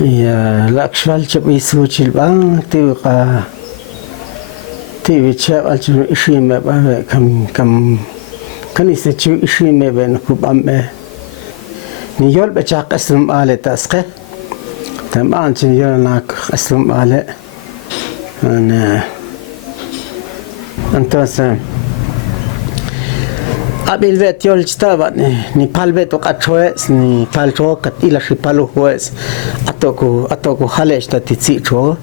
ya la actual chapi suchil bang tiwi chap al chu ishime ba kam kanise chu ishime ben kubamme ni yol be chaq asrum ale tasqe tamam chin yol nak asrum ale ana entonces abil vet yol chitaba ni palvet o qachoes ni palcho katila shipalu juez atoku halesh tatitsi cho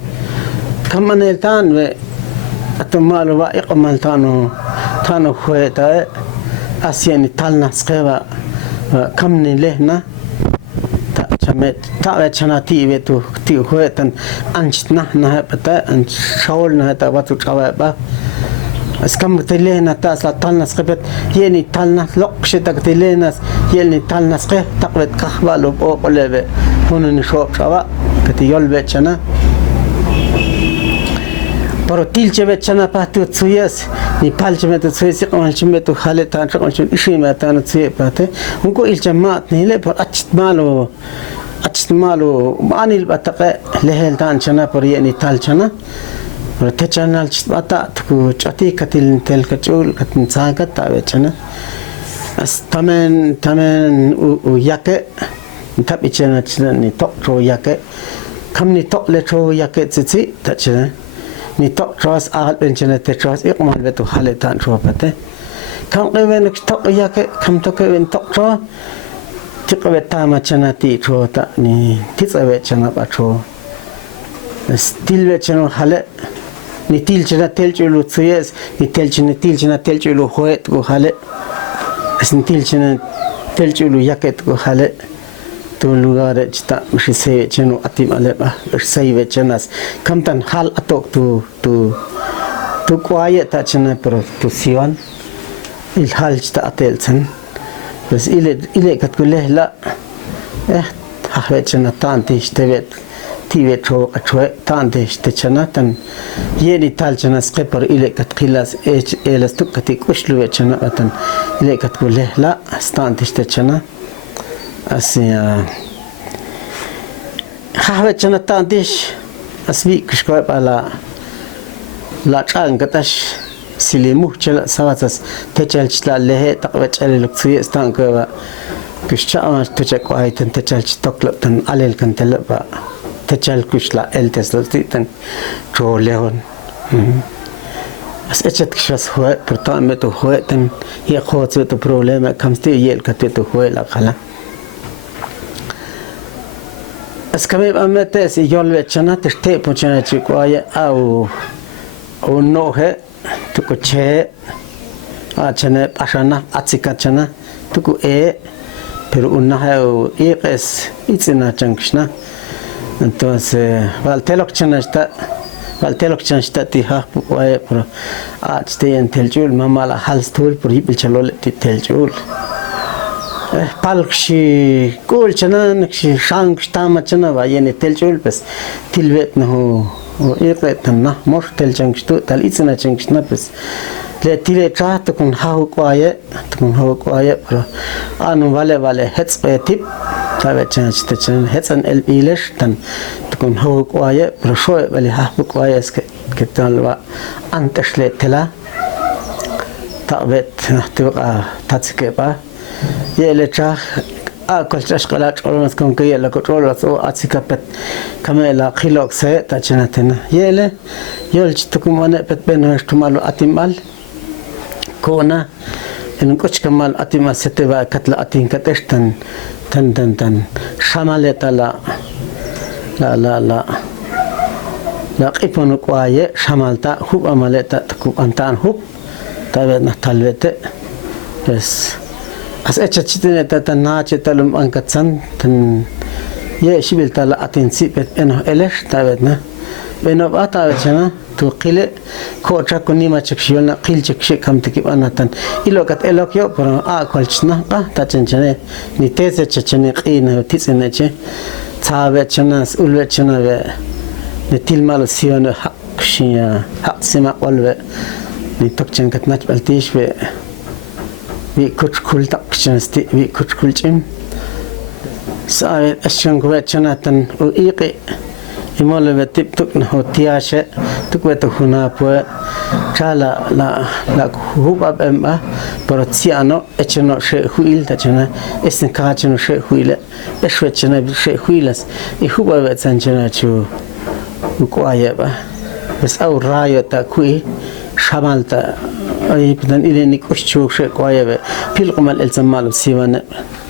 kamanel tan ve atomalo va iqmal tano jueta asiani talna skeva kamni lehna ta chamet ta chanati vetu ti juetan anchna na pata an shaul na ta watu chawa ba اسكم تلينا تاس لا تالنا سقبت يني تالنا لقش تك تلينا يلني تالنا سقه تقبت كخبالو بقلبه هون نشوف شوا كتيول بيتشنا برو تيلچ بيتشنا باتو تسويس ني بالچ مت تسويس قمالچ مت خاله تان قمالچ اشي ما تان تسوي باته هنكو الجماعت نيله بر اچتمالو ماني البتقه لهل تان چنا پر يني تالچنا تجنال بات تكو جاتي كتيل تل كتول كتن ساقط تابعنا أس تمن وياك تابعنا تجنا نتوق رو ياك كم نتوق لترو ياك تسي تجنا نتوق راس أهل بنجنا تراس إقمال بتو حالة تان شو بته كم قبل نتوق ياك كم تقبل نتوق رو تقبل تام تجنا تي شو تاني تسوي تجنا بترو ستيل بتجنا حالة نتيلجنا تلجلو تسيس نتيلجنا تلجلو خوات جو خالق بس نتيلجنا تلجلو يكت جو خالق تو لغار جتا مش سيء جنو أتيم على با مش سيء جناس كم تن حال أتوك تو قواية تاجنا برو تو سيوان الحال جتا أتيلسن بس إلى كتقوله لا حاجة تانتيش تبت تيبت شو أشوي تاندش تجنا تن يلي تالجنا سقبر إلى كتقيلاس إلى استقتي كوشلو تجنا تن إلى كتقول له لا استاندش تجنا أسيا حاول تجنا تاندش أسبي كشكوي على لا تان كتاش سليمو جل سواسس تجلش لا له تقبل على لكسي استانكوا كشجع تجك وايد تجلش تقلب تن على الكنتلبا تجال كشلا التسلطين جولهون بس أشد كشاس هو برتامة هو تن هي خوات بروبلم كم تيجي الكتير هو لا خلا بس كمان أما تأسي يول بتشنا تشتى بتشنا تقوى أو نوه تقول أشنا أشنا أتسكتشنا تقول pero una es itzina changshna entonces valtelok chansta ti ha puay pro achte en teljul mamala halstul por hibil chalol ti teljul palkshi kul chanan shi shang stama chana va yene teljul bes tilvet no iqetna mor teljangshtu tal itzina changshna bes le tile tra tukun hau kwaye pro anu vale hets pe tip tabe change te chan hets an el ilish tan tukun hau kwaye pro shoy vale hau kwaye ke talwa antashle tela tabet nahtuqa tatske ba yele tra كل شغلات قرنت كم كي لا كترول سو أتسكبت كمان لا خلق سه تجنتنا يله يلج تكون أنا بتبنى اشتمال أتمال كونا إن كوش كمال أتما ستبا كتل أتين كتشتن تن شمالة لا قيفون قواية شمالتا خوب أمالتا تكوب أنتان خوب تابعنا تلوته بس as echatchitene tatanache talum ankatsan tan ye shibil tala atensi pet eno elesh tabetna beno bata chana tu qile ko chakuni ma chakshilna qil chakshi kam tikib anatan ilokat elokyo pero a kolchna qa tachenchane ni tese chachane qina titsene che tabe chana ulwe chana ve ni tilmal siona haqshiya haqsima qalbe ni tokchen katnach baltish ve vi kuch kul tak chansti vi kuch kulchim sabe ashangwe chanatan u iqi imole betip tuk na hotiashe tuk betu huna po chala la huba bemba porziano echno she huil ta chana esen ka chno she huile eshwe chana she huilas I huba betsan chana chu uqaye ba bes au rayo ta kui shamalta ay bidan ileni kushchu she qaye be pilqmal elzamal siwana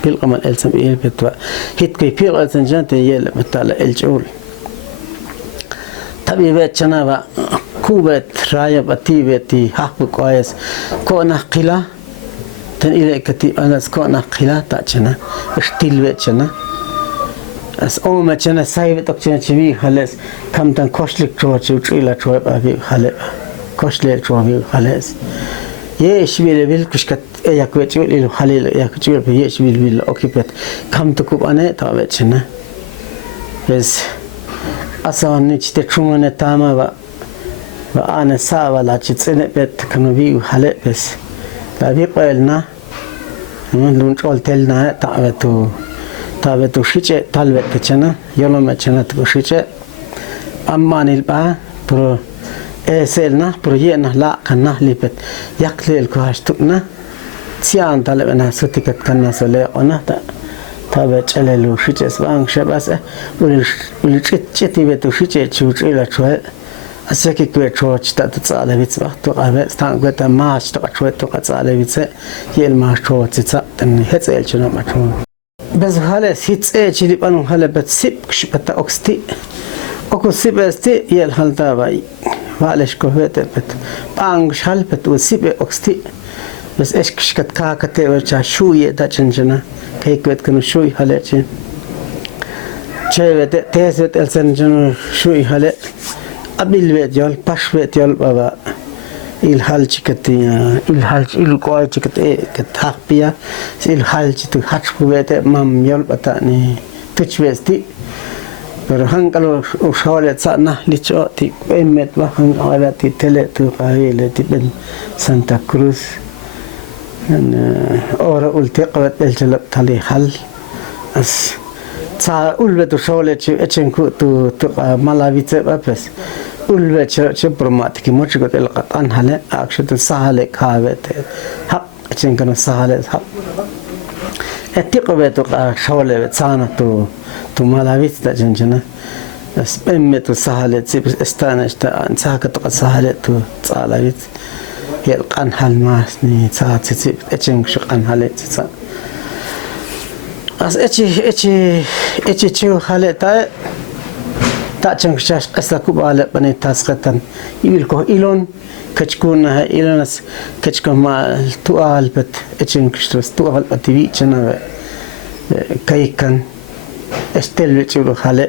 pilqmal elzam il betwa hit kui pilqal sanjante yel betala eljul tabi bet chana ba kubet raya batibeti haqbu qayes ko naqila tan ile kati anas ko naqila ta chana stil bet chana as oma chana sai tok chana chiwi khales kam tan koshlik cho chuila cho ba bi khale koshlik cho bi khales ye shibile bil kushkat yakwe chul il khalil yakchul bi ye shibile bil okipet kam to kub ane ta bet chana yes asan ni chite chumane tama ba ana sawa la chitsene bet kanu bi khale bes la bi qalna lun chol telna ta betu shiche talvet chana yoloma chana tu shiche ammanil ba pro eselna pro yena la kana lipet yaklel ko hastukna sian talena sutikat kana sole ona ta be chelelu shiche swang shabas ul chiti betu shiche chuchila chwe asaki kwe choch ta tsale vits ba to ave stang gweta mas to chwe to tsale vits yel mas choch tsa tan hetsel chuna ma chon bez hale sits chili panu hale bet sip kshpata oxti okusip esti yel halta bai valesh ko vete bet pang shal bet usip oxti bez eskshkat ka kate vercha shuye da chenjana kaykwet kanu shuy hale chin chevete teset elsen janu shuy hale abil vet yol pash vet yol baba il hal chikati il hal il ko chikati kathapia il hal chitu hachpu vet mam yol patani tuchvesti pero hankalo ushole tsana licho ti emet wa hangala ti tele tu qaile ti ben Santa Cruz ora ultiqat eljalab tali hal as sa ulvetu shole chi echenku tu malavitse bapes ulve che promat ki mochgot el qatan hale akshat sahale khavete haq echenkana sahale haq etiqbetu shole tsana tu malavitse janjana spemmetu sahale tsip estanashta ansakat sahale tu tsalavit yel qan hal masni tsa tsip echenk shqan hale tsa as echi chu hale ta changshas asakubale bani tasqatan ibil ko ilon kachkuna ilonas kachkama tual bet echinkshtos tual ativi chana kaikan estel chu hale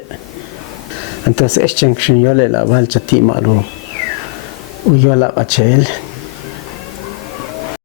entonces echinkshun yole la valchati malu uyola achel